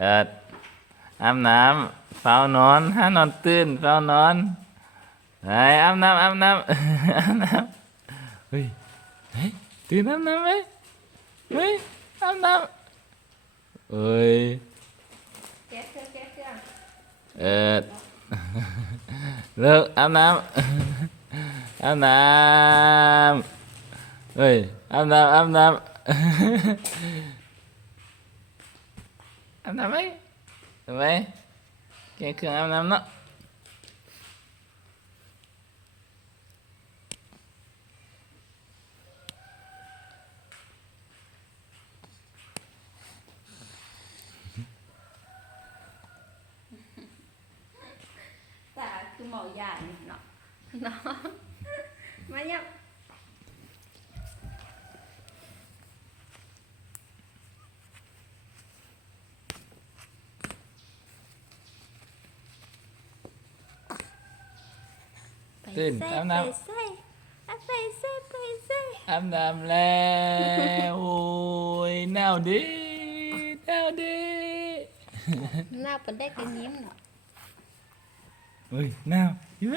เอิดอาบน้ำเฝ้านอนห้านอนตื่นเฝ้านอนไปอาบน้ำอาบน้ำเฮ้ยเฮ้ยตื่นอาบน้ำไหมเฮ้ยอาบน้ำเอ้ยเจ๊เสื้อเจ๊เสื้อเอิดเลิกอาบน้ำอาบน้ำเฮ้ยอาบน้ำอาบน้ำไหมทำไมแกเครื่องอาบน้ำเนาะแต่คือหมอยาเนาะเนาะมาเนี่ยตื่นอาบน้ำ ไปใส่ไปใส่อาบน้ำแล้วโอ้ยหนาวดิหนาวดิ หน้าเป็นได้กันยิ้มเนาะ เฮ้ยหนาวอยู่ไหม